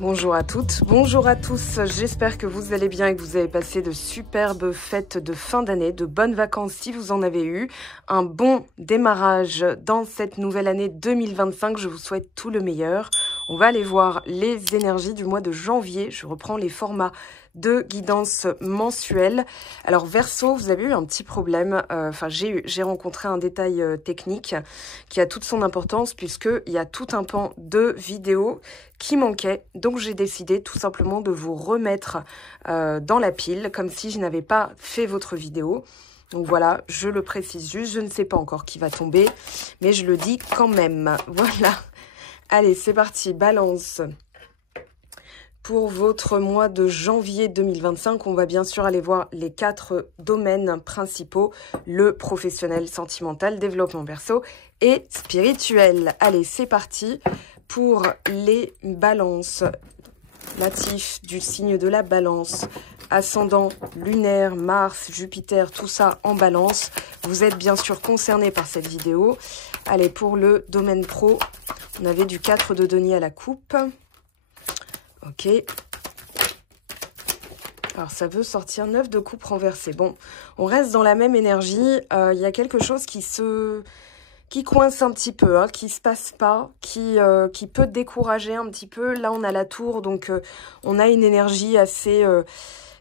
Bonjour à toutes, bonjour à tous, j'espère que vous allez bien et que vous avez passé de superbes fêtes de fin d'année, de bonnes vacances si vous en avez eu, un bon démarrage dans cette nouvelle année 2025, je vous souhaite tout le meilleur. On va aller voir les énergies du mois de janvier, je reprends les formats de guidance mensuelle. Alors Verseau, vous avez eu un petit problème, j'ai rencontré un détail technique qui a toute son importance puisqu'il y a tout un pan de vidéos qui manquait. Donc j'ai décidé tout simplement de vous remettre dans la pile comme si je n'avais pas fait votre vidéo. Donc voilà, je le précise juste, je ne sais pas encore qui va tomber, mais je le dis quand même. Voilà. Allez, c'est parti, Balance. Pour votre mois de janvier 2025, on va bien sûr aller voir les 4 domaines principaux, le professionnel, sentimental, développement perso et spirituel. Allez, c'est parti pour les balances. Natif du signe de la balance, ascendant lunaire, Mars, Jupiter, tout ça en balance. Vous êtes bien sûr concerné par cette vidéo. Allez, pour le domaine pro, on avait du 4 de denier à la coupe. Ok. Alors, ça veut sortir 9 de coupe renversée. Bon, on reste dans la même énergie. Il y a quelque chose qui coince un petit peu, qui se passe pas, qui peut décourager un petit peu. Là, on a la tour, donc on a une énergie assez,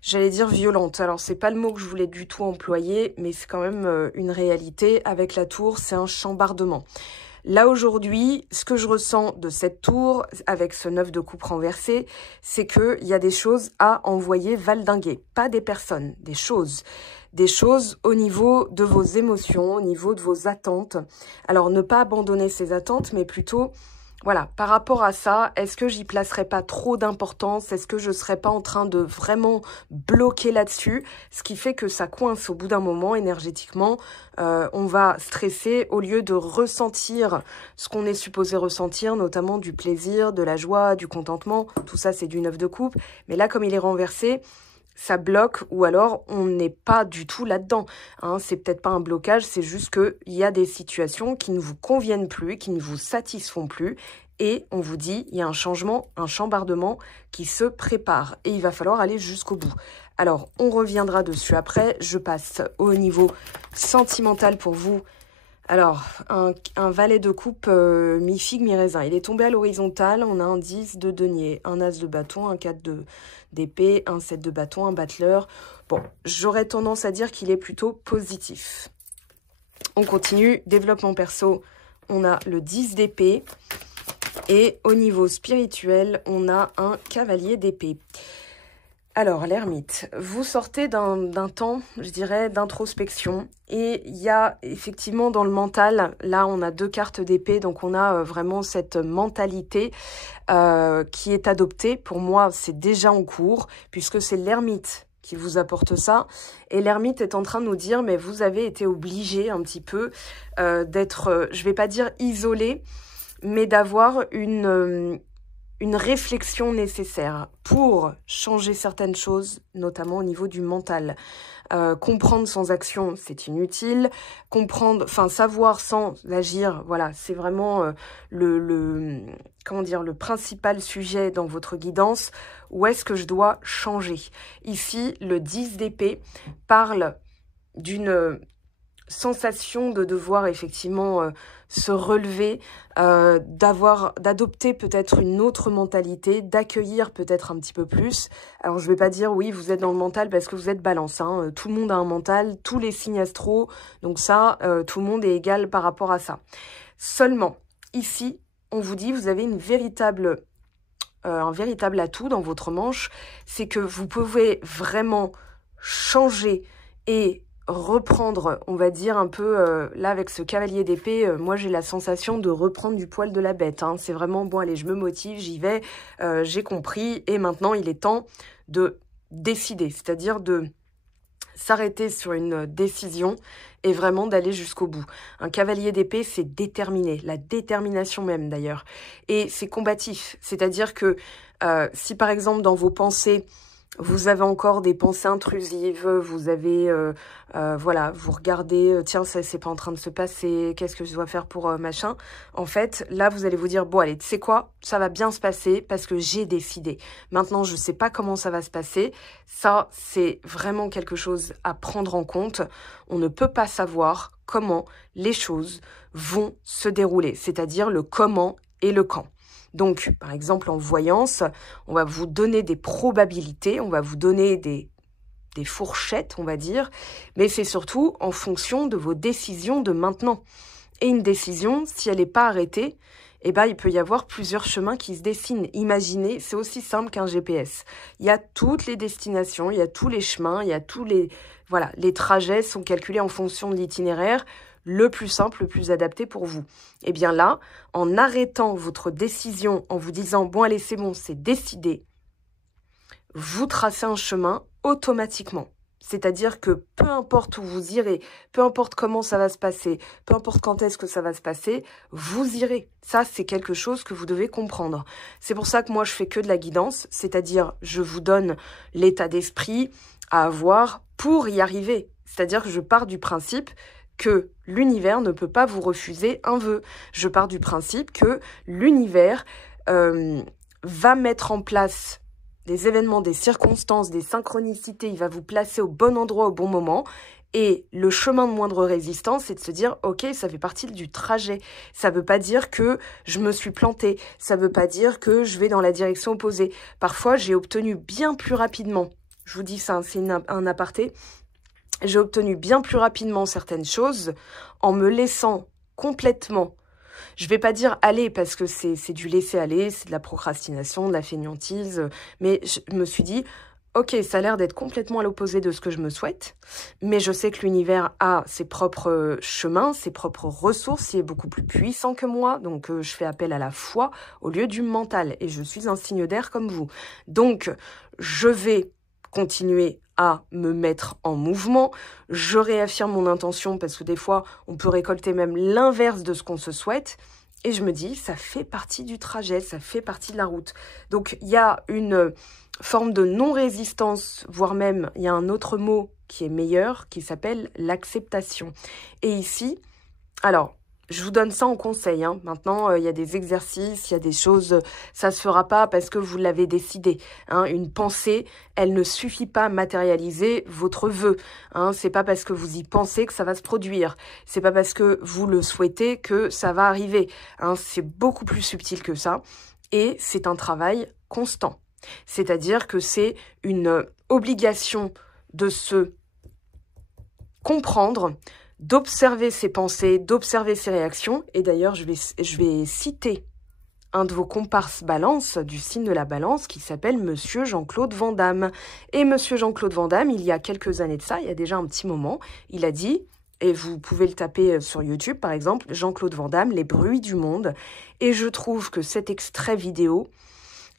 j'allais dire, violente. Alors, c'est pas le mot que je voulais du tout employer, mais c'est quand même une réalité. Avec la tour, c'est un chambardement. Là, aujourd'hui, ce que je ressens de cette tour, avec ce 9 de coupe renversé, c'est qu'il y a des choses à envoyer valdinguer. Pas des personnes, des choses. Des choses au niveau de vos émotions, au niveau de vos attentes. Alors, ne pas abandonner ces attentes, mais plutôt, voilà, par rapport à ça, est-ce que j'y placerai pas trop d'importance? Est-ce que je serais pas en train de vraiment bloquer là-dessus? Ce qui fait que ça coince au bout d'un moment énergétiquement. On va stresser au lieu de ressentir ce qu'on est supposé ressentir, notamment du plaisir, de la joie, du contentement. Tout ça, c'est du 9 de coupe. Mais là, comme il est renversé, ça bloque ou alors on n'est pas du tout là-dedans. C'est peut-être pas un blocage, c'est juste qu'il y a des situations qui ne vous conviennent plus, qui ne vous satisfont plus. Et on vous dit, il y a un changement, un chambardement qui se prépare. Et il va falloir aller jusqu'au bout. Alors, on reviendra dessus après. Je passe au niveau sentimental pour vous. Alors, un valet de coupe mi-figue, mi-raisin. Il est tombé à l'horizontale. On a un 10 de denier, un as de bâton, un 4 d'épée, un 7 de bâton, un battleur. Bon, j'aurais tendance à dire qu'il est plutôt positif. On continue. Développement perso, on a le 10 d'épée. Et au niveau spirituel, on a un cavalier d'épée. Alors, l'ermite, vous sortez d'un temps, je dirais, d'introspection. Et il y a effectivement dans le mental, là on a 2 cartes d'épée, donc on a vraiment cette mentalité qui est adoptée. Pour moi, c'est déjà en cours, puisque c'est l'ermite qui vous apporte ça. Et l'ermite est en train de nous dire, mais vous avez été obligé un petit peu d'être, je vais pas dire isolé, mais d'avoir une réflexion nécessaire pour changer certaines choses, notamment au niveau du mental. Comprendre sans action, c'est inutile. Comprendre, savoir sans agir, voilà, c'est vraiment le principal sujet dans votre guidance. Où est-ce que je dois changer? Ici, le 10 d'épée parle d'une sensation de devoir effectivement se relever, d'adopter peut-être une autre mentalité, d'accueillir peut-être un petit peu plus. Alors je vais pas dire oui vous êtes dans le mental parce que vous êtes balance, tout le monde a un mental, tous les signes astro, donc ça tout le monde est égal par rapport à ça. Seulement ici on vous dit vous avez un véritable atout dans votre manche, c'est que vous pouvez vraiment changer et reprendre, on va dire un peu, là avec ce cavalier d'épée, moi j'ai la sensation de reprendre du poil de la bête. C'est vraiment, bon allez, je me motive, j'y vais, j'ai compris, et maintenant il est temps de décider, c'est-à-dire de s'arrêter sur une décision et vraiment d'aller jusqu'au bout. Un cavalier d'épée, c'est déterminé, la détermination même d'ailleurs, et c'est combatif, c'est-à-dire que si par exemple dans vos pensées, vous avez encore des pensées intrusives, vous avez, voilà, vous regardez, tiens, ça c'est pas en train de se passer, qu'est-ce que je dois faire pour machin. En fait, là, vous allez vous dire, bon, allez, tu sais quoi, ça va bien se passer parce que j'ai décidé. Maintenant, je sais pas comment ça va se passer. Ça, c'est vraiment quelque chose à prendre en compte. On ne peut pas savoir comment les choses vont se dérouler, c'est-à-dire le comment et le quand. Donc, par exemple, en voyance, on va vous donner des probabilités, on va vous donner des fourchettes, on va dire, mais c'est surtout en fonction de vos décisions de maintenant. Et une décision, si elle n'est pas arrêtée, eh ben, il peut y avoir plusieurs chemins qui se dessinent. Imaginez, c'est aussi simple qu'un GPS. Il y a toutes les destinations, il y a tous les chemins, il y a tous les... Voilà, les trajets sont calculés en fonction de l'itinéraire, le plus simple, le plus adapté pour vous. Et bien là, en arrêtant votre décision, en vous disant « bon, allez, c'est bon, c'est décidé », vous tracez un chemin automatiquement. C'est-à-dire que peu importe où vous irez, peu importe comment ça va se passer, peu importe quand est-ce que ça va se passer, vous irez. Ça, c'est quelque chose que vous devez comprendre. C'est pour ça que moi, je fais que de la guidance, c'est-à-dire je vous donne l'état d'esprit à avoir pour y arriver. C'est-à-dire que je pars du principe que l'univers ne peut pas vous refuser un vœu. Je pars du principe que l'univers va mettre en place des événements, des circonstances, des synchronicités, il va vous placer au bon endroit au bon moment. Et le chemin de moindre résistance, c'est de se dire, ok, ça fait partie du trajet. Ça ne veut pas dire que je me suis plantée. Ça ne veut pas dire que je vais dans la direction opposée. Parfois, j'ai obtenu bien plus rapidement. Je vous dis ça, c'est un aparté. J'ai obtenu bien plus rapidement certaines choses en me laissant complètement. Je ne vais pas dire aller parce que c'est du laisser aller, c'est de la procrastination, de la fainéantise. Mais je me suis dit, ok, ça a l'air d'être complètement à l'opposé de ce que je me souhaite. Mais je sais que l'univers a ses propres chemins, ses propres ressources. Il est beaucoup plus puissant que moi. Donc, je fais appel à la foi au lieu du mental. Et je suis un signe d'air comme vous. Donc, je vais continuer à me mettre en mouvement, je réaffirme mon intention parce que des fois, on peut récolter même l'inverse de ce qu'on se souhaite. Et je me dis, ça fait partie du trajet, ça fait partie de la route. Donc, il y a une forme de non-résistance, voire même, il y a un autre mot qui est meilleur, qui s'appelle l'acceptation. Et ici, alors, je vous donne ça en conseil. Hein. Maintenant, il y a des exercices, il y a des choses, ça ne se fera pas parce que vous l'avez décidé. Hein. Une pensée, elle ne suffit pas à matérialiser votre vœu. Hein. C'est pas parce que vous y pensez que ça va se produire. C'est pas parce que vous le souhaitez que ça va arriver. Hein. C'est beaucoup plus subtil que ça. Et c'est un travail constant. C'est-à-dire que c'est une obligation de se comprendre, d'observer ses pensées, d'observer ses réactions. Et d'ailleurs, je vais citer un de vos comparses balance, du signe de la balance, qui s'appelle Monsieur Jean-Claude Van Damme. Et Monsieur Jean-Claude Van Damme, il y a quelques années de ça, il y a déjà un petit moment, il a dit, et vous pouvez le taper sur YouTube par exemple, Jean-Claude Van Damme, Les bruits du monde. Et je trouve que cet extrait vidéo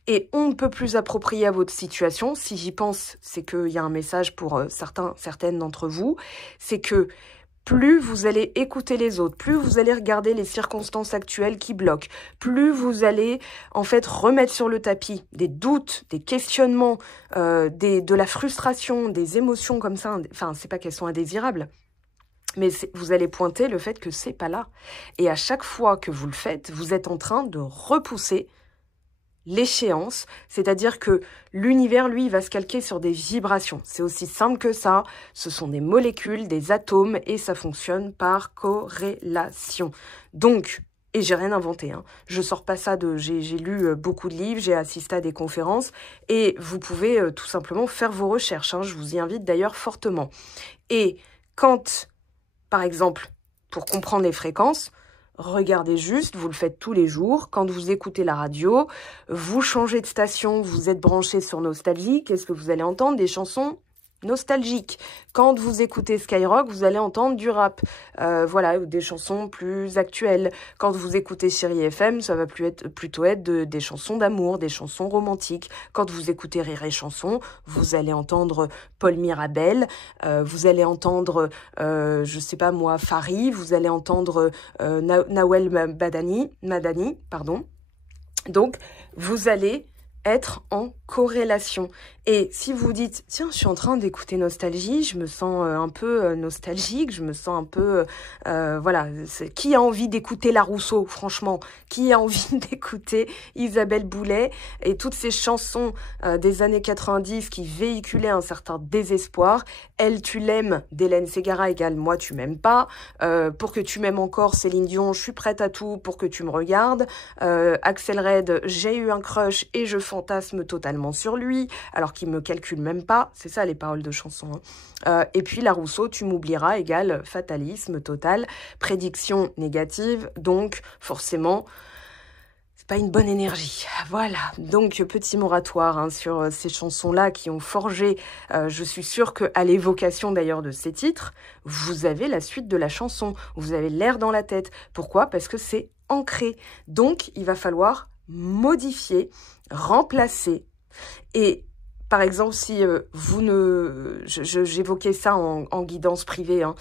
est on ne peut plus approprié à votre situation. Si j'y pense, c'est qu'il y a un message pour certaines d'entre vous, c'est que plus vous allez écouter les autres, plus vous allez regarder les circonstances actuelles qui bloquent, plus vous allez en fait remettre sur le tapis des doutes, des questionnements, de la frustration, des émotions comme ça. Enfin, c'est pas qu'elles sont indésirables, mais vous allez pointer le fait que c'est pas là. Et à chaque fois que vous le faites, vous êtes en train de repousser l'échéance, c'est-à-dire que l'univers, lui, va se calquer sur des vibrations. C'est aussi simple que ça. Ce sont des molécules, des atomes, et ça fonctionne par corrélation. Donc, et j'ai rien inventé, hein. Je sors pas ça de... J'ai lu beaucoup de livres, j'ai assisté à des conférences, et vous pouvez tout simplement faire vos recherches. Hein. Je vous y invite d'ailleurs fortement. Et quand, par exemple, pour comprendre les fréquences, regardez juste, vous le faites tous les jours. Quand vous écoutez la radio, vous changez de station, vous êtes branché sur Nostalgie. Qu'est-ce que vous allez entendre? Des chansons nostalgiques. Quand vous écoutez Skyrock, vous allez entendre du rap. Voilà, des chansons plus actuelles. Quand vous écoutez Chérie FM, ça va plutôt être des chansons d'amour, des chansons romantiques. Quand vous écoutez Rire et Chanson, vous allez entendre Paul Mirabel, vous allez entendre, je sais pas moi, Fari, vous allez entendre Nawel Madani, pardon. Donc, vous allez être en corrélation. Et si vous dites, tiens, je suis en train d'écouter Nostalgie, je me sens un peu nostalgique, je me sens un peu, voilà, qui a envie d'écouter La Rousseau, franchement, qui a envie d'écouter Isabelle Boulay et toutes ces chansons des années 90 qui véhiculaient un certain désespoir. Elle, tu l'aimes, d'Hélène Ségara égale moi, tu m'aimes pas. Pour que tu m'aimes encore, Céline Dion, je suis prête à tout pour que tu me regardes. Axel Red, j'ai eu un crush et je fantasme totalement sur lui, alors qu'il me calcule même pas. C'est ça les paroles de chansons. Hein. Et puis La Rousseau, tu m'oublieras égale fatalisme total, prédiction négative, donc forcément pas une bonne énergie. Voilà, donc petit moratoire hein, sur ces chansons-là qui ont forgé, je suis sûre qu'à l'évocation d'ailleurs de ces titres, vous avez la suite de la chanson, vous avez l'air dans la tête. Pourquoi? Parce que c'est ancré. Donc, il va falloir modifier, remplacer. Et par exemple, si vous ne... J'évoquais ça en guidance privée. Hein.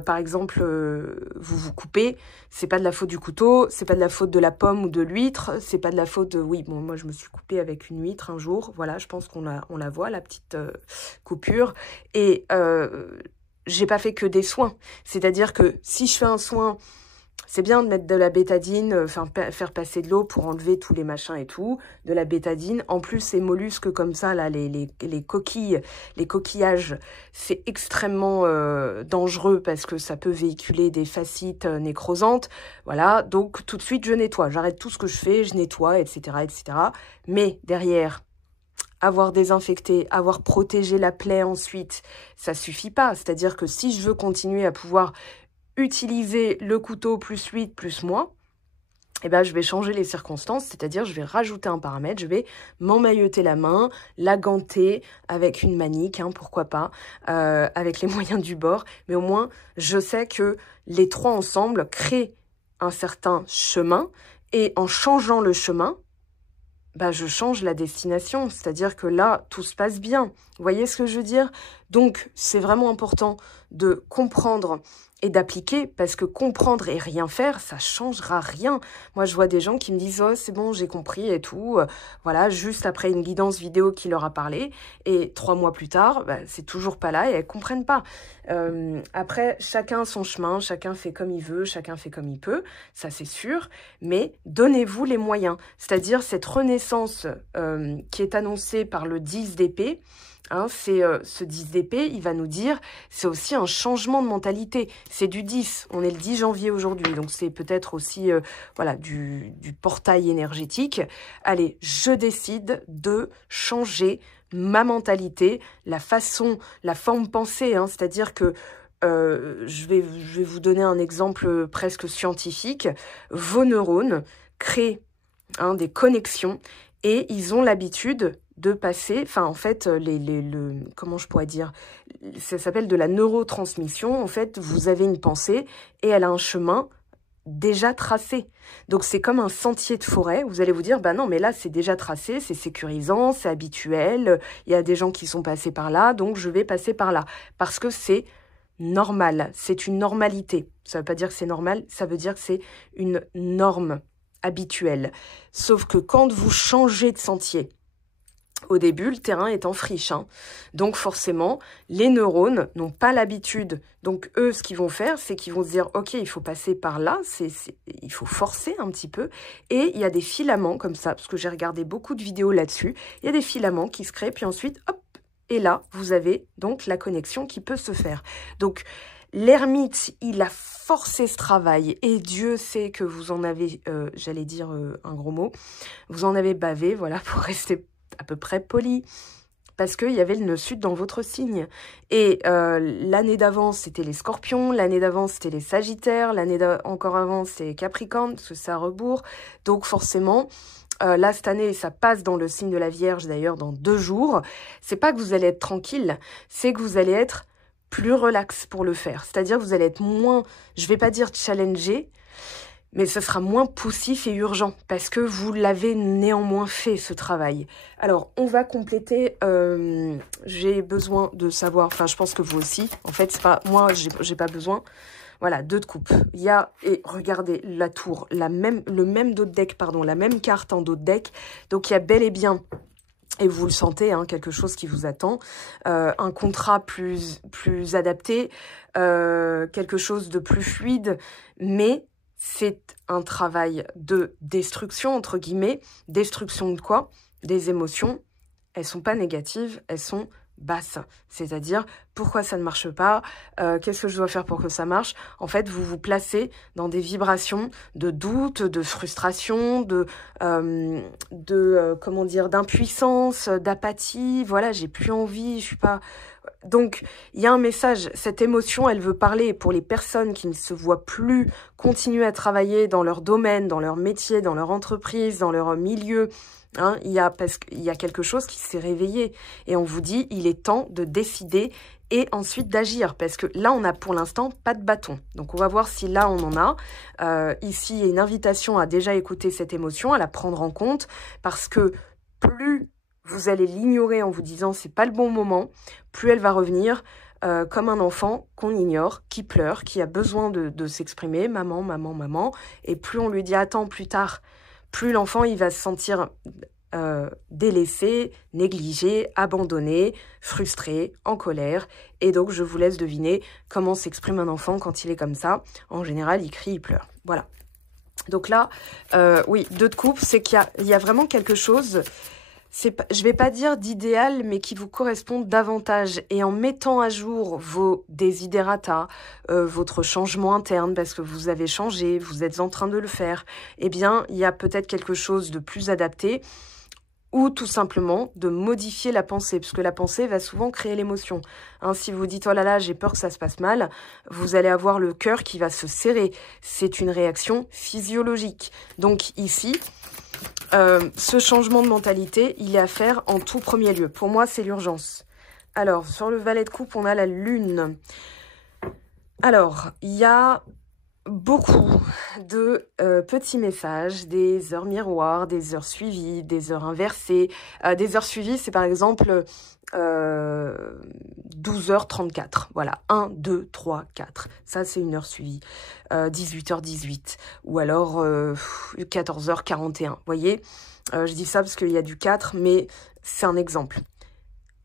Par exemple, vous vous coupez, c'est pas de la faute du couteau, c'est pas de la faute de la pomme ou de l'huître, c'est pas de la faute de... Oui, bon, moi je me suis coupée avec une huître un jour. Voilà, je pense qu'on la voit, la petite coupure. Et j'ai pas fait que des soins. C'est-à-dire que si je fais un soin... C'est bien de mettre de la bétadine, faire passer de l'eau pour enlever tous les machins et tout, de la bétadine. En plus, ces mollusques comme ça, là, les coquilles, les coquillages, c'est extrêmement dangereux parce que ça peut véhiculer des fascites nécrosantes. Voilà, donc tout de suite, je nettoie. J'arrête tout ce que je fais, je nettoie, etc., etc. Mais derrière... avoir désinfecté, avoir protégé la plaie ensuite, ça suffit pas. C'est-à-dire que si je veux continuer à pouvoir utiliser le couteau plus 8 plus moi, eh ben, je vais changer les circonstances, c'est-à-dire je vais rajouter un paramètre, je vais m'emmailloter la main, la ganter avec une manique, hein, pourquoi pas, avec les moyens du bord, mais au moins je sais que les trois ensemble créent un certain chemin, et en changeant le chemin, bah, je change la destination, c'est-à-dire que là, tout se passe bien. Vous voyez ce que je veux dire? Donc, c'est vraiment important de comprendre et d'appliquer, parce que comprendre et rien faire, ça changera rien. Moi, je vois des gens qui me disent « Oh, c'est bon, j'ai compris et tout. » Voilà, juste après une guidance vidéo qui leur a parlé. Et 3 mois plus tard, bah, c'est toujours pas là et elles comprennent pas. Après, chacun son chemin, chacun fait comme il veut, chacun fait comme il peut, ça c'est sûr. Mais donnez-vous les moyens. C'est-à-dire cette renaissance qui est annoncée par le 10 d'épée. Hein, c'est ce 10 d'épée, il va nous dire, c'est aussi un changement de mentalité. C'est du 10, on est le 10 janvier aujourd'hui, donc c'est peut-être aussi voilà, du portail énergétique. Allez, je décide de changer ma mentalité, la façon, la forme pensée, hein, c'est-à-dire que je vais vous donner un exemple presque scientifique. Vos neurones créent hein, des connexions et ils ont l'habitude de passer, enfin en fait, comment je pourrais dire, ça s'appelle de la neurotransmission. En fait, vous avez une pensée et elle a un chemin déjà tracé. Donc c'est comme un sentier de forêt. Vous allez vous dire, bah non, mais là c'est déjà tracé, c'est sécurisant, c'est habituel. Il y a des gens qui sont passés par là, donc je vais passer par là parce que c'est normal. C'est une normalité. Ça veut pas dire que c'est normal, ça veut dire que c'est une norme habituelle. Sauf que quand vous changez de sentier, au début, le terrain est en friche, hein. Donc forcément, les neurones n'ont pas l'habitude. Donc eux, ce qu'ils vont faire, c'est qu'ils vont se dire, ok, il faut passer par là, il faut forcer un petit peu. Et il y a des filaments comme ça, parce que j'ai regardé beaucoup de vidéos là-dessus. Il y a des filaments qui se créent, puis ensuite, hop, et là, vous avez donc la connexion qui peut se faire. Donc l'ermite, il a forcé ce travail, et Dieu sait que vous en avez, j'allais dire un gros mot, vous en avez bavé, voilà, pour rester à peu près poli, parce qu'il y avait le nœud sud dans votre signe. Et l'année d'avant, c'était les scorpions, l'année d'avant, c'était les sagittaires, l'année encore avant, c'est Capricorne, parce que c'est à rebours. Donc forcément, là, cette année, ça passe dans le signe de la Vierge, d'ailleurs, dans 2 jours. C'est pas que vous allez être tranquille, c'est que vous allez être plus relax pour le faire. C'est-à-dire que vous allez être moins, je vais pas dire challengé, mais ce sera moins poussif et urgent parce que vous l'avez néanmoins fait, ce travail. Alors, on va compléter. J'ai besoin de savoir, enfin, je pense que vous aussi. En fait, c'est pas moi, j'ai pas besoin. Voilà, 2 de coupe. Il y a, et regardez, la tour, le même dos de deck, pardon, la même carte en dos de deck. Donc, il y a bel et bien, et vous le sentez, hein, quelque chose qui vous attend, un contrat plus adapté, quelque chose de plus fluide, mais c'est un travail de destruction, entre guillemets. Destruction de quoi? Des émotions. Elles sont pas négatives, elles sont basses. C'est-à-dire, pourquoi ça ne marche pas? Qu'est-ce que je dois faire pour que ça marche? En fait, vous vous placez dans des vibrations de doute, de frustration, comment dire, d'impuissance, d'apathie. Voilà, j'ai plus envie, je suis pas... Donc, il y a un message, cette émotion, elle veut parler pour les personnes qui ne se voient plus continuer à travailler dans leur domaine, dans leur métier, dans leur entreprise, dans leur milieu. Hein, parce qu'il y a quelque chose qui s'est réveillé. Et on vous dit, il est temps de décider et ensuite d'agir. Parce que là, on n'a pour l'instant pas de bâton. Donc, on va voir si là, on en a. Ici, il y a une invitation à déjà écouter cette émotion, à la prendre en compte. Parce que plus vous allez l'ignorer en vous disant c'est pas le bon moment, plus elle va revenir comme un enfant qu'on ignore, qui pleure, qui a besoin de s'exprimer, maman, maman, maman, et plus on lui dit attends plus tard, plus l'enfant il va se sentir délaissé, négligé, abandonné, frustré, en colère, et donc je vous laisse deviner comment s'exprime un enfant quand il est comme ça. En général, il crie, il pleure. Voilà. Donc là, oui, 2 de coupe, c'est qu'il y a vraiment quelque chose... je vais pas dire d'idéal, mais qui vous correspond davantage. Et en mettant à jour vos desiderata, votre changement interne, parce que vous avez changé, vous êtes en train de le faire, eh bien, il y a peut-être quelque chose de plus adapté, ou tout simplement de modifier la pensée, parce que la pensée va souvent créer l'émotion. Hein, si vous dites « oh là là, j'ai peur que ça se passe mal », vous allez avoir le cœur qui va se serrer. C'est une réaction physiologique. Donc ici... ce changement de mentalité, il est à faire en tout premier lieu. Pour moi, c'est l'urgence. Alors, sur le valet de coupe, on a la lune. Alors, il y a beaucoup de petits messages, des heures miroirs, des heures suivies, des heures inversées. Des heures suivies, c'est par exemple 12h34. Voilà, 1, 2, 3, 4. Ça, c'est une heure suivie. 18h18. Ou alors 14h41. Vous voyez, je dis ça parce qu'il y a du 4, mais c'est un exemple.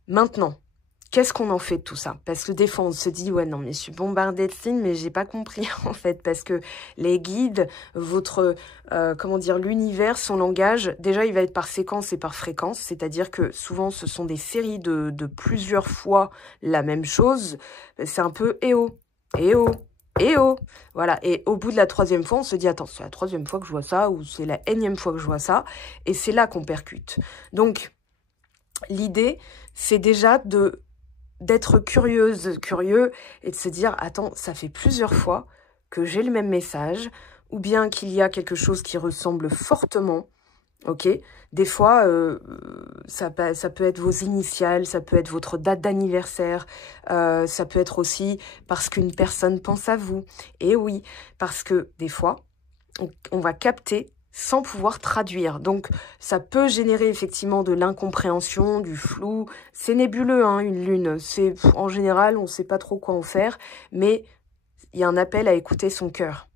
Maintenant, qu'est-ce qu'on en fait de tout ça? Parce que des fois, on se dit, ouais, non, mais je suis bombardée de signes, mais j'ai pas compris, en fait, parce que les guides, votre, comment dire, l'univers, son langage, déjà, il va être par séquence et par fréquence, c'est-à-dire que souvent, ce sont des séries de plusieurs fois la même chose. C'est un peu, eh oh, eh oh, eh oh, voilà. Et au bout de la 3e fois, on se dit, attends, c'est la 3e fois que je vois ça, ou c'est la énième fois que je vois ça, et c'est là qu'on percute. Donc, l'idée, c'est déjà d'être curieux, et de se dire, attends, ça fait plusieurs fois que j'ai le même message, ou bien qu'il y a quelque chose qui ressemble fortement, ok? Des fois, ça peut être vos initiales, ça peut être votre date d'anniversaire, ça peut être aussi parce qu'une personne pense à vous. Et oui, parce que des fois, on va capter sans pouvoir traduire. Donc, ça peut générer effectivement de l'incompréhension, du flou. C'est nébuleux, hein, une lune. En général, on ne sait pas trop quoi en faire, mais il y a un appel à écouter son cœur.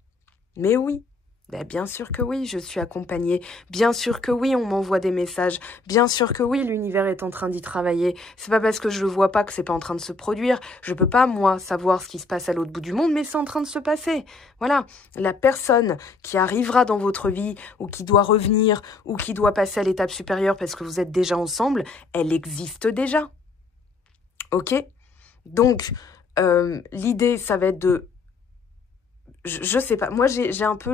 Mais oui, ben bien sûr que oui, je suis accompagnée. Bien sûr que oui, on m'envoie des messages. Bien sûr que oui, l'univers est en train d'y travailler. C'est pas parce que je le vois pas que c'est pas en train de se produire. Je peux pas, moi, savoir ce qui se passe à l'autre bout du monde, mais c'est en train de se passer. Voilà. La personne qui arrivera dans votre vie, ou qui doit revenir, ou qui doit passer à l'étape supérieure parce que vous êtes déjà ensemble, elle existe déjà. Ok? Donc, l'idée, ça va être de... Je sais pas, moi j'ai un peu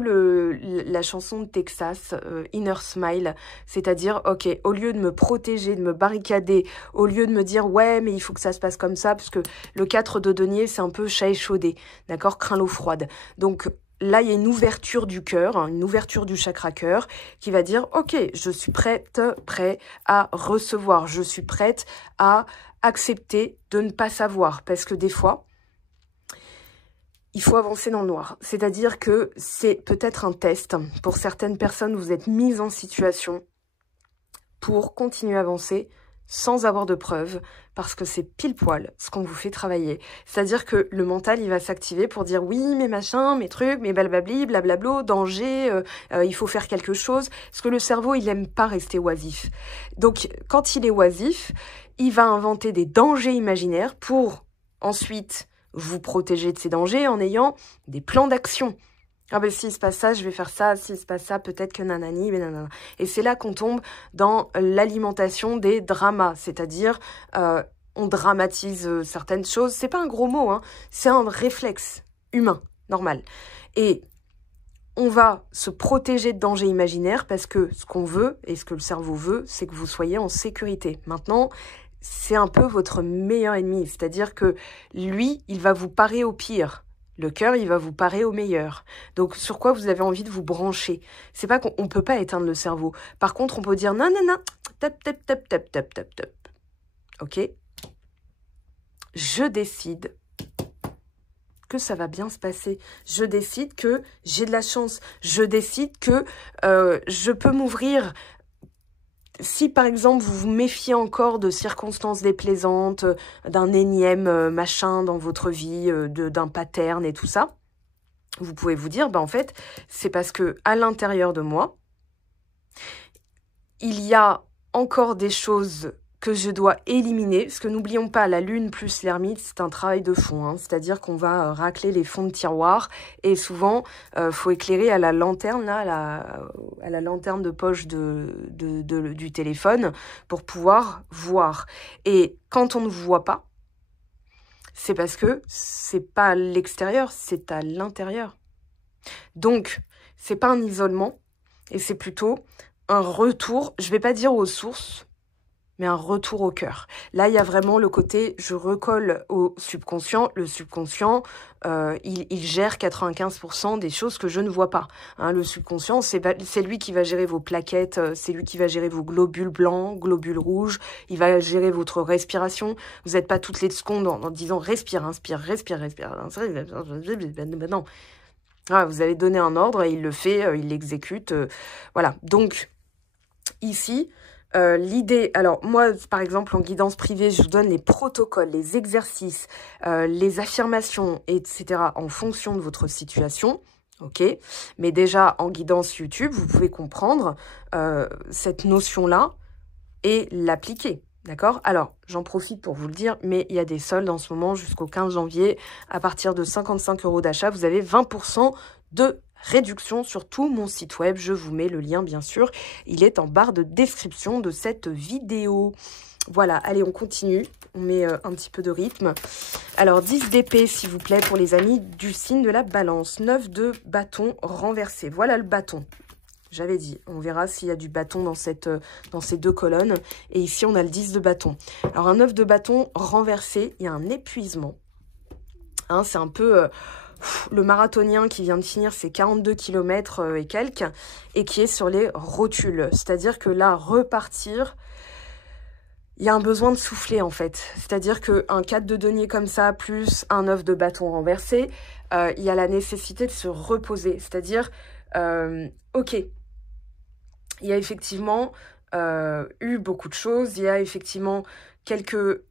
la chanson de Texas, Inner Smile, c'est-à-dire, ok, au lieu de me protéger, de me barricader, au lieu de me dire, ouais, mais il faut que ça se passe comme ça, parce que le 4 de denier, c'est un peu chat échaudé, d'accord, craint l'eau froide. Donc là, il y a une ouverture du cœur, hein, une ouverture du chakra cœur, qui va dire, ok, je suis prêt à recevoir, je suis prête à accepter de ne pas savoir, parce que des fois, il faut avancer dans le noir. C'est-à-dire que c'est peut-être un test. Pour certaines personnes, vous êtes mises en situation pour continuer à avancer sans avoir de preuves, parce que c'est pile poil ce qu'on vous fait travailler. C'est-à-dire que le mental, il va s'activer pour dire oui, mais machin, mes trucs, mes blablabli, blablablo, danger, il faut faire quelque chose. Parce que le cerveau, il aime pas rester oisif. Donc, quand il est oisif, il va inventer des dangers imaginaires pour ensuite vous protéger de ces dangers en ayant des plans d'action. Ah ben s'il se passe ça, je vais faire ça, s'il se passe ça, peut-être que nanani, mais nanana. Et c'est là qu'on tombe dans l'alimentation des dramas, c'est-à-dire on dramatise certaines choses. C'est pas un gros mot, hein, c'est un réflexe humain, normal. Et on va se protéger de dangers imaginaires parce que ce qu'on veut, et ce que le cerveau veut, c'est que vous soyez en sécurité. Maintenant, c'est un peu votre meilleur ennemi, c'est-à-dire que lui, il va vous parer au pire. Le cœur, il va vous parer au meilleur. Donc, sur quoi vous avez envie de vous brancher? C'est pas qu'on peut pas éteindre le cerveau. Par contre, on peut dire non, non, non, tap, tap, tap, tap, tap, tap, tap. Ok? Je décide que ça va bien se passer. Je décide que j'ai de la chance. Je décide que je peux m'ouvrir. Si, par exemple, vous vous méfiez encore de circonstances déplaisantes, d'un énième machin dans votre vie, d'un pattern et tout ça, vous pouvez vous dire, en fait, c'est parce que à l'intérieur de moi, il y a encore des choses que je dois éliminer, parce que n'oublions pas, la lune plus l'ermite, c'est un travail de fond, hein, c'est-à-dire qu'on va racler les fonds de tiroir, et souvent, faut éclairer à la lanterne, là, à la lanterne de poche du téléphone, pour pouvoir voir. Et quand on ne voit pas, c'est parce que c'est pas à l'extérieur, c'est à l'intérieur. Donc, c'est pas un isolement, et c'est plutôt un retour, je vais pas dire aux sources, mais un retour au cœur. Là, il y a vraiment le côté, je recolle au subconscient. Le subconscient, il gère 95% des choses que je ne vois pas. Hein, le subconscient, c'est lui qui va gérer vos plaquettes, c'est lui qui va gérer vos globules blancs, globules rouges, il va gérer votre respiration. Vous n'êtes pas toutes les secondes en disant respire, inspire, respire, respire. Non. Ah, vous avez donné un ordre, et il le fait, il l'exécute. Voilà. Donc, ici, l'idée, alors moi, par exemple, en guidance privée, je vous donne les protocoles, les exercices, les affirmations, etc. en fonction de votre situation, ok? Mais déjà, en guidance YouTube, vous pouvez comprendre cette notion-là et l'appliquer, d'accord? Alors, j'en profite pour vous le dire, mais il y a des soldes en ce moment jusqu'au 15 janvier. À partir de 55 € d'achat, vous avez 20% de réduction sur tout mon site web. Je vous mets le lien, bien sûr. Il est en barre de description de cette vidéo. Voilà, allez, on continue. On met un petit peu de rythme. Alors, 10 d'épée, s'il vous plaît, pour les amis du signe de la balance. 9 de bâton renversé. Voilà le bâton. J'avais dit, on verra s'il y a du bâton dans ces deux colonnes. Et ici, on a le 10 de bâton. Alors, un 9 de bâton renversé, il y a un épuisement. Hein, c'est un peu... le marathonien qui vient de finir ses 42 km et quelques, et qui est sur les rotules. C'est-à-dire que là, repartir, il y a un besoin de souffler, en fait. C'est-à-dire qu'un 4 de denier comme ça, plus un 9 de bâton renversé, il y a la nécessité de se reposer. C'est-à-dire, ok, il y a effectivement eu beaucoup de choses, il y a effectivement quelques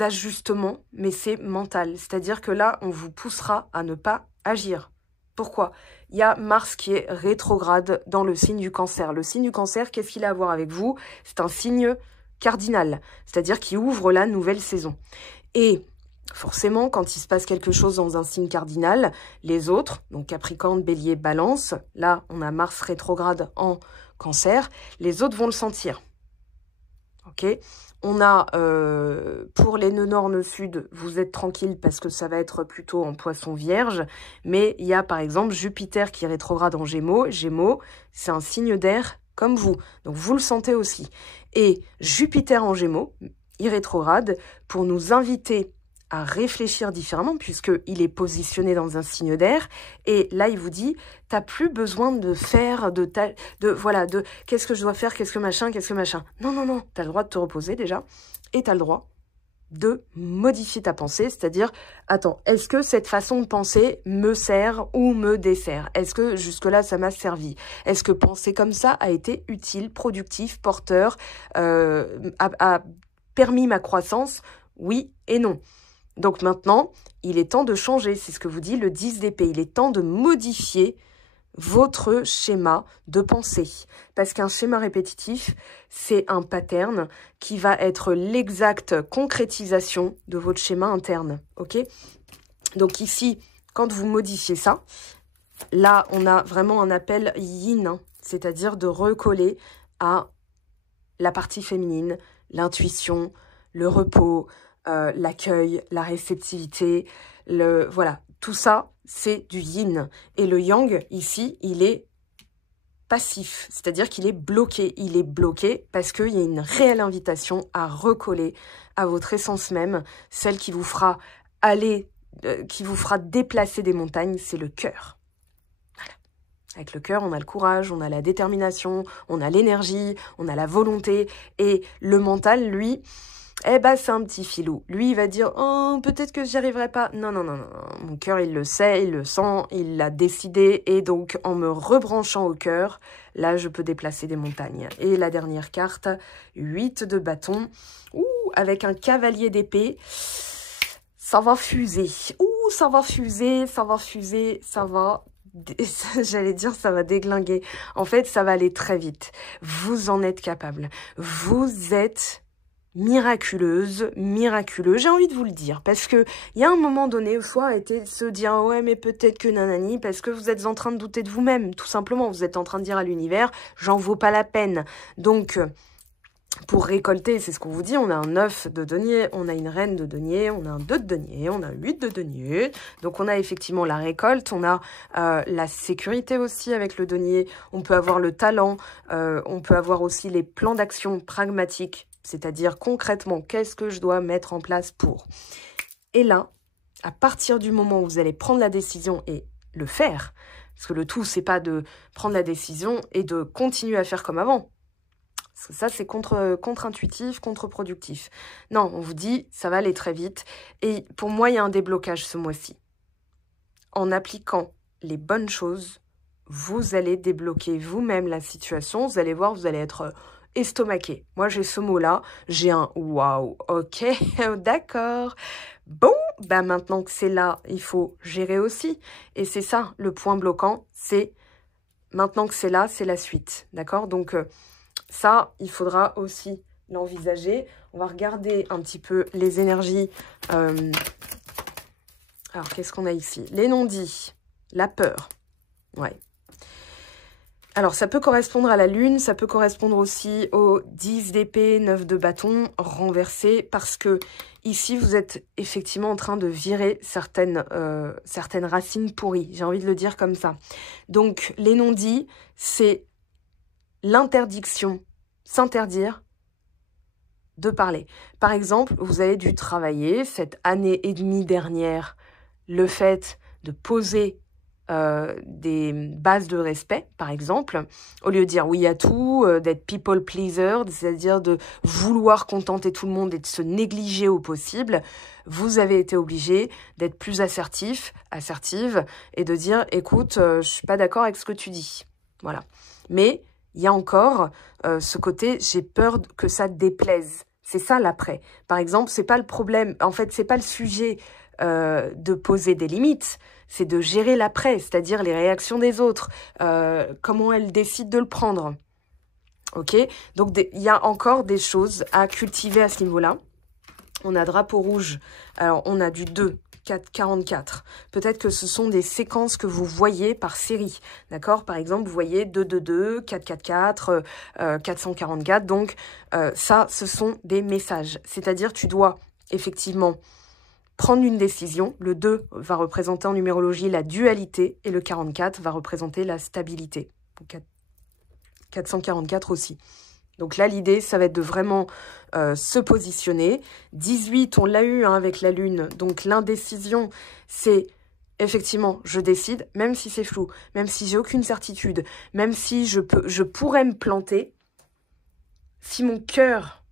ajustements, mais c'est mental. C'est-à-dire que là, on vous poussera à ne pas agir. Pourquoi? Il y a Mars qui est rétrograde dans le signe du Cancer. Le signe du Cancer, qu'est-ce qu'il a à voir avec vous? C'est un signe cardinal, c'est-à-dire qui ouvre la nouvelle saison. Et forcément, quand il se passe quelque chose dans un signe cardinal, les autres, donc Capricorne, Bélier, Balance, là, on a Mars rétrograde en Cancer, les autres vont le sentir. Ok? On a, pour les nœuds nord, nœuds sud, vous êtes tranquille parce que ça va être plutôt en poisson vierge. Mais il y a par exemple Jupiter qui est rétrograde en Gémeaux. Gémeaux, c'est un signe d'air comme vous. Donc vous le sentez aussi. Et Jupiter en Gémeaux, il rétrograde pour nous inviter à réfléchir différemment puisqu'il est positionné dans un signe d'air. Et là, il vous dit, t'as plus besoin de faire, voilà, qu'est-ce que je dois faire, qu'est-ce que machin. Non, non, non, t'as le droit de te reposer déjà. Et t'as le droit de modifier ta pensée, c'est-à-dire, attends, est-ce que cette façon de penser me sert ou me dessert? Est-ce que jusque-là, ça m'a servi? Est-ce que penser comme ça a été utile, productif, porteur, a permis ma croissance? Oui et non. Donc maintenant, il est temps de changer, c'est ce que vous dit le 10 d'épée, il est temps de modifier votre schéma de pensée. Parce qu'un schéma répétitif, c'est un pattern qui va être l'exacte concrétisation de votre schéma interne. Ok? Donc ici, quand vous modifiez ça, là, on a vraiment un appel yin, hein, c'est-à-dire de recoller à la partie féminine, l'intuition, le repos, l'accueil, la réceptivité, voilà, tout ça, c'est du yin. Et le yang, ici, il est passif, c'est-à-dire qu'il est bloqué. Il est bloqué parce qu'il y a une réelle invitation à recoller à votre essence même, celle qui vous fera aller, qui vous fera déplacer des montagnes, c'est le cœur. Voilà. Avec le cœur, on a le courage, on a la détermination, on a l'énergie, on a la volonté. Et le mental, lui, eh ben, c'est un petit filou. Lui, il va dire, oh, peut-être que j'y arriverai pas. Non, non, non, non. Mon cœur, il le sait, il le sent, il l'a décidé. Et donc, en me rebranchant au cœur, là, je peux déplacer des montagnes. Et la dernière carte, 8 de bâton. Ouh, avec un cavalier d'épée. Ça va fuser. Ouh, ça va fuser, ça va fuser, ça va... J'allais dire ça va déglinguer. En fait, ça va aller très vite. Vous en êtes capable. Vous êtes... miraculeuse, miraculeux, j'ai envie de vous le dire, parce que il y a un moment donné, il faut arrêter de se dire « ouais, mais peut-être que nanani », parce que vous êtes en train de douter de vous-même, tout simplement, vous êtes en train de dire à l'univers « j'en vaux pas la peine ». Donc, pour récolter, c'est ce qu'on vous dit, on a un 9 de denier, on a une reine de denier, on a un 2 de denier, on a un 8 de denier. Donc on a effectivement la récolte, on a la sécurité aussi avec le denier, on peut avoir le talent, on peut avoir aussi les plans d'action pragmatiques, c'est-à-dire concrètement, qu'est-ce que je dois mettre en place pour. Et là, à partir du moment où vous allez prendre la décision et le faire, parce que le tout, c'est pas de prendre la décision et de continuer à faire comme avant. Parce que ça, c'est contre-intuitif, contre-productif. Non, on vous dit, ça va aller très vite. Et pour moi, il y a un déblocage ce mois-ci. En appliquant les bonnes choses, vous allez débloquer vous-même la situation. Vous allez voir, vous allez être estomaqué. Moi, j'ai ce mot-là. J'ai un « waouh, ok, d'accord ». Bon, bah maintenant que c'est là, il faut gérer aussi. Et c'est ça, le point bloquant, c'est maintenant que c'est là, c'est la suite. D'accord? Donc... ça, il faudra aussi l'envisager. On va regarder un petit peu les énergies. Alors, qu'est-ce qu'on a ici? Les non-dits, la peur. Ouais. Alors, ça peut correspondre à la lune, ça peut correspondre aussi au 10 d'épée, 9 de bâton, renversé, parce que ici, vous êtes effectivement en train de virer certaines racines pourries. J'ai envie de le dire comme ça. Donc, les non-dits, c'est l'interdiction, s'interdire de parler. Par exemple, vous avez dû travailler cette année et demie dernière le fait de poser des bases de respect, par exemple, au lieu de dire oui à tout, d'être people pleaser, c'est-à-dire de vouloir contenter tout le monde et de se négliger au possible, vous avez été obligé d'être plus assertif, assertive, et de dire écoute, je suis pas d'accord avec ce que tu dis. Voilà. Mais il y a encore ce côté, j'ai peur que ça déplaise. C'est ça l'après. Par exemple, c'est pas le problème. En fait, c'est pas le sujet de poser des limites. C'est de gérer l'après, c'est-à-dire les réactions des autres, comment elles décident de le prendre. Ok? Donc, il y a encore des choses à cultiver à ce niveau-là. On a drapeau rouge. Alors, on a du 2. 444. Peut-être que ce sont des séquences que vous voyez par série, d'accord? Par exemple, vous voyez 222, 444, 444. Donc, ça, ce sont des messages. C'est-à-dire, tu dois effectivement prendre une décision. Le 2 va représenter en numérologie la dualité et le 44 va représenter la stabilité. 444 aussi. Donc là, l'idée, ça va être de vraiment se positionner. 18, on l'a eu hein, avec la Lune. Donc l'indécision, c'est effectivement, je décide, même si c'est flou, même si j'ai aucune certitude, même si je pourrais me planter. Si mon cœur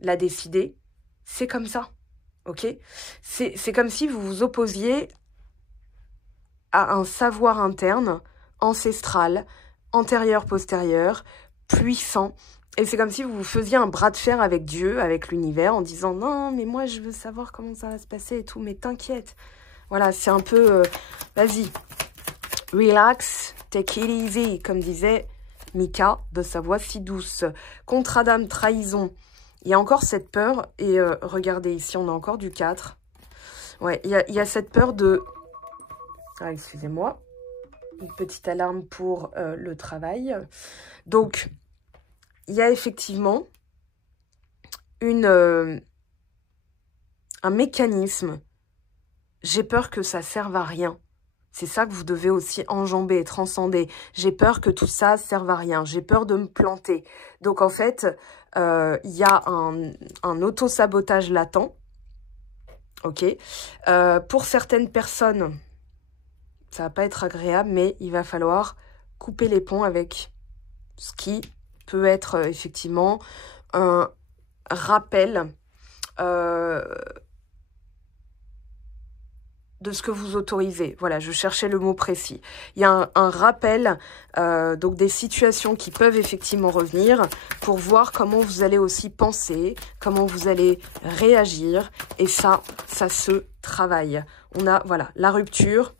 l'a décidé, c'est comme ça. ok? C'est comme si vous vous opposiez à un savoir interne, ancestral, antérieur-postérieur, puissant. Et c'est comme si vous faisiez un bras de fer avec Dieu, avec l'univers, en disant « Non, mais moi, je veux savoir comment ça va se passer et tout, mais t'inquiète. » Voilà, c'est un peu... vas-y, relax, take it easy, comme disait Mika de sa voix si douce. Contrat d'âme, trahison. Il y a encore cette peur, et regardez, ici, on a encore du 4. Ouais, il y a cette peur de... Ah, excusez-moi. Une petite alarme pour le travail. Donc, il y a effectivement un mécanisme. J'ai peur que ça serve à rien. C'est ça que vous devez aussi enjamber, transcender. J'ai peur que tout ça serve à rien. J'ai peur de me planter. Donc, en fait, il y a un auto-sabotage latent. OK. Pour certaines personnes, ça va pas être agréable, mais il va falloir couper les ponts avec ce qui peut être effectivement un rappel de ce que vous autorisez. Voilà, je cherchais le mot précis. Il y a un rappel donc des situations qui peuvent effectivement revenir pour voir comment vous allez aussi penser, comment vous allez réagir. Et ça se travaille. On a, voilà, la rupture.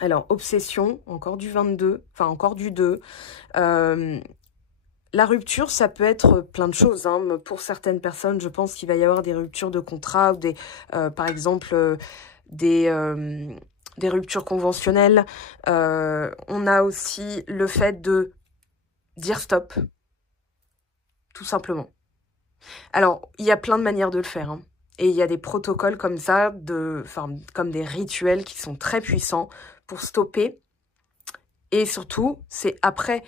Alors, obsession, encore du 22, enfin encore du 2. La rupture, ça peut être plein de choses. Hein. Pour certaines personnes, je pense qu'il va y avoir des ruptures de contrat ou des, par exemple, des ruptures conventionnelles. On a aussi le fait de dire stop, tout simplement. Alors, il y a plein de manières de le faire. Hein. Et il y a des protocoles comme ça, comme des rituels qui sont très puissants pour stopper. Et surtout, c'est après,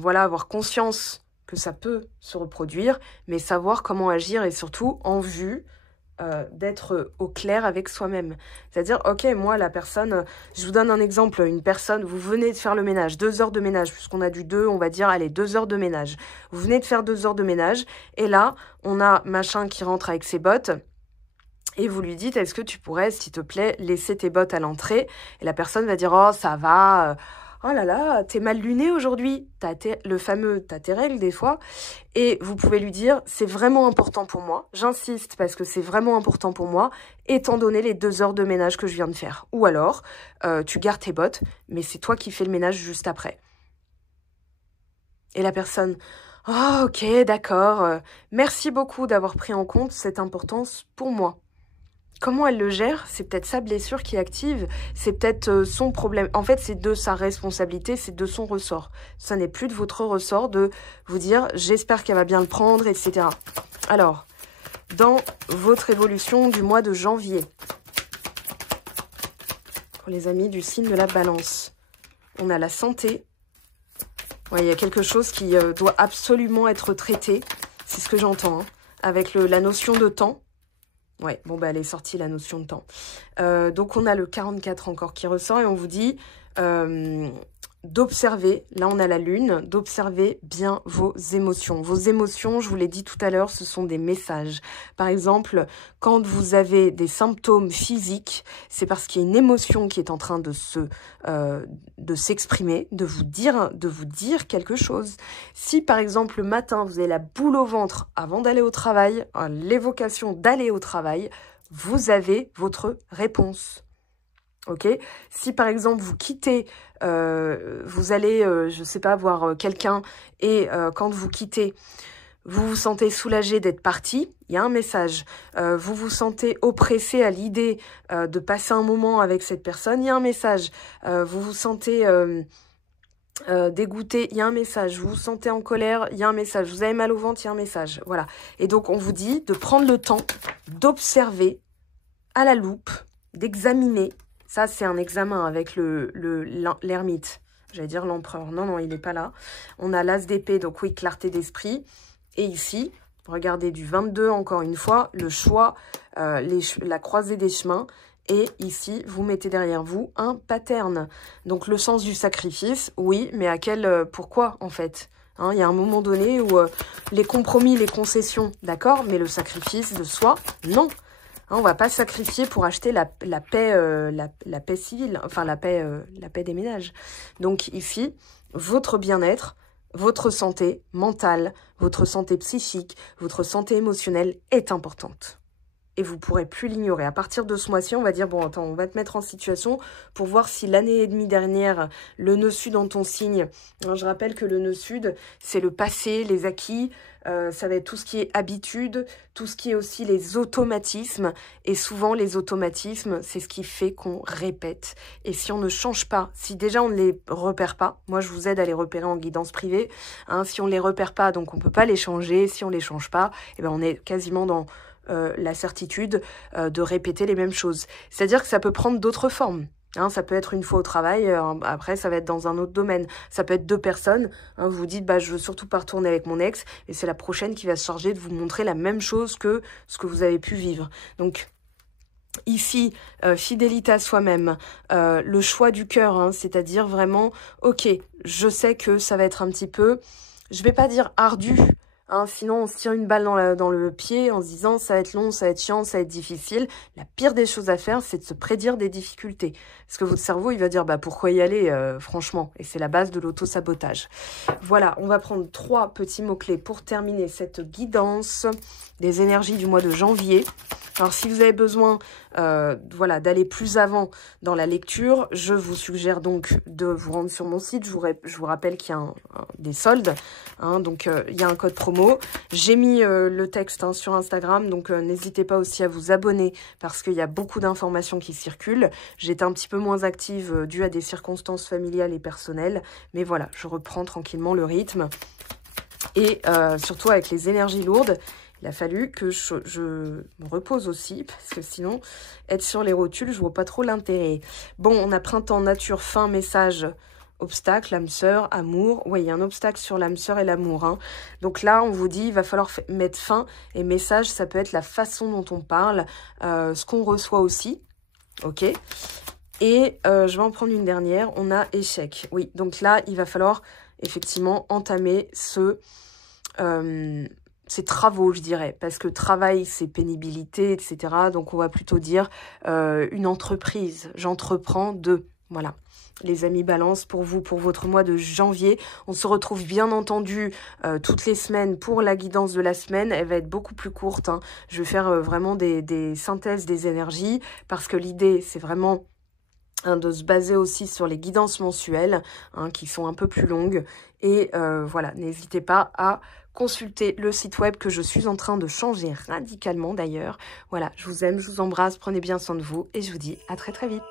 avoir conscience que ça peut se reproduire, mais savoir comment agir et surtout en vue d'être au clair avec soi-même. C'est-à-dire, ok, moi, la personne, je vous donne un exemple, une personne, vous venez de faire le ménage, 2 heures de ménage, puisqu'on a du 2, on va dire, allez, 2 heures de ménage. Vous venez de faire 2 heures de ménage, et là, on a machin qui rentre avec ses bottes, et vous lui dites, est-ce que tu pourrais, s'il te plaît, laisser tes bottes à l'entrée? Et la personne va dire, oh, ça va, oh là là, t'es mal luné aujourd'hui. T'as tes règles des fois. Et vous pouvez lui dire, c'est vraiment important pour moi. J'insiste parce que c'est vraiment important pour moi, étant donné les 2 heures de ménage que je viens de faire. Ou alors, tu gardes tes bottes, mais c'est toi qui fais le ménage juste après. Et la personne, oh ok, d'accord. Merci beaucoup d'avoir pris en compte cette importance pour moi. Comment elle le gère, c'est peut-être sa blessure qui active, c'est peut-être son problème. En fait, c'est de sa responsabilité, c'est de son ressort. Ça n'est plus de votre ressort de vous dire « j'espère qu'elle va bien le prendre », etc. Alors, dans votre évolution du mois de janvier, pour les amis du signe de la Balance, on a la santé. Ouais, il y a quelque chose qui doit absolument être traité, c'est ce que j'entends, hein, avec la notion de temps. Ouais, bon, bah, elle est sortie, la notion de temps. Donc, on a le 44 encore qui ressort et on vous dit d'observer, là, on a la lune, d'observer bien vos émotions. Vos émotions, je vous l'ai dit tout à l'heure, ce sont des messages. Par exemple, quand vous avez des symptômes physiques, c'est parce qu'il y a une émotion qui est en train de s'exprimer, de vous dire quelque chose. Si, par exemple, le matin, vous avez la boule au ventre avant d'aller au travail, l'évocation d'aller au travail, vous avez votre réponse. Ok. Si par exemple vous quittez, vous allez, je sais pas, voir quelqu'un et quand vous quittez, vous vous sentez soulagé d'être parti, il y a un message. Vous vous sentez oppressé à l'idée de passer un moment avec cette personne, il y a un message. Vous vous sentez dégoûté, il y a un message. Vous vous sentez en colère, il y a un message. Vous avez mal au ventre, il y a un message. Voilà. Et donc on vous dit de prendre le temps d'observer à la loupe, d'examiner. Ça, c'est un examen avec l'ermite. J'allais dire l'empereur. Non, non, il n'est pas là. On a l'as d'épée, donc oui, clarté d'esprit. Et ici, regardez, du 22, encore une fois, le choix, la croisée des chemins. Et ici, vous mettez derrière vous un pattern. Donc, le sens du sacrifice, oui, mais pourquoi, en fait? Hein, il y a un moment donné où les compromis, les concessions, d'accord, mais le sacrifice de soi, non. Hein, on ne va pas sacrifier pour acheter la paix, la paix civile, enfin la paix des ménages. Donc ici, votre bien-être, votre santé mentale, votre santé psychique, votre santé émotionnelle est importante. Et vous ne pourrez plus l'ignorer. À partir de ce mois-ci, on va dire, bon, attends, on va te mettre en situation pour voir si l'année et demie dernière, le nœud sud dans ton signe, hein, je rappelle que le nœud sud, c'est le passé, les acquis, ça va être tout ce qui est habitude, tout ce qui est aussi les automatismes. Et souvent, les automatismes, c'est ce qui fait qu'on répète. Et si on ne change pas, si déjà on ne les repère pas, moi je vous aide à les repérer en guidance privée, hein, si on ne les repère pas, donc on ne peut pas les changer, si on ne les change pas, eh ben on est quasiment dans la certitude de répéter les mêmes choses. C'est-à-dire que ça peut prendre d'autres formes. Hein, ça peut être une fois au travail, après ça va être dans un autre domaine. Ça peut être deux personnes, hein, vous vous dites bah, je veux surtout pas retourner avec mon ex, et c'est la prochaine qui va se charger de vous montrer la même chose que ce que vous avez pu vivre. Donc ici, fidélité à soi-même, le choix du cœur, hein, c'est-à-dire vraiment, ok, je sais que ça va être un petit peu, je vais pas dire ardu, hein, sinon on se tire une balle dans le pied en se disant ça va être long, ça va être chiant, ça va être difficile. La pire des choses à faire, c'est de se prédire des difficultés. Parce que votre cerveau, il va dire bah pourquoi y aller, franchement. Et c'est la base de l'auto-sabotage. Voilà, on va prendre 3 petits mots-clés pour terminer cette guidance des énergies du mois de janvier. Alors si vous avez besoin voilà, d'aller plus avant dans la lecture, je vous suggère donc de vous rendre sur mon site. Je vous rappelle qu'il y a des soldes, hein, donc il y a un code promo. J'ai mis le texte hein, sur Instagram, donc n'hésitez pas aussi à vous abonner parce qu'il y a beaucoup d'informations qui circulent. J'étais un petit peu moins active due à des circonstances familiales et personnelles, mais voilà, je reprends tranquillement le rythme. Et surtout avec les énergies lourdes, il a fallu que je me repose aussi, parce que sinon, être sur les rotules, je vois pas trop l'intérêt. Bon, on a printemps, nature, fin, message, obstacle, âme sœur, amour. Oui, il y a un obstacle sur l'âme sœur et l'amour. Hein. Donc là, on vous dit, il va falloir mettre fin. Et message, ça peut être la façon dont on parle, ce qu'on reçoit aussi. Ok. Et je vais en prendre une dernière. On a échec. Oui, donc là, il va falloir effectivement entamer ces travaux, je dirais, parce que travail, c'est pénibilité, etc. Donc, on va plutôt dire une entreprise. J'entreprends de... Voilà, les amis balance pour vous, pour votre mois de janvier. On se retrouve bien entendu toutes les semaines pour la guidance de la semaine. Elle va être beaucoup plus courte. Hein. Je vais faire vraiment des synthèses des énergies parce que l'idée, c'est vraiment... de se baser aussi sur les guidances mensuelles hein, qui sont un peu plus longues. Et voilà, n'hésitez pas à consulter le site web que je suis en train de changer radicalement d'ailleurs. Voilà, je vous aime, je vous embrasse, prenez bien soin de vous et je vous dis à très très vite.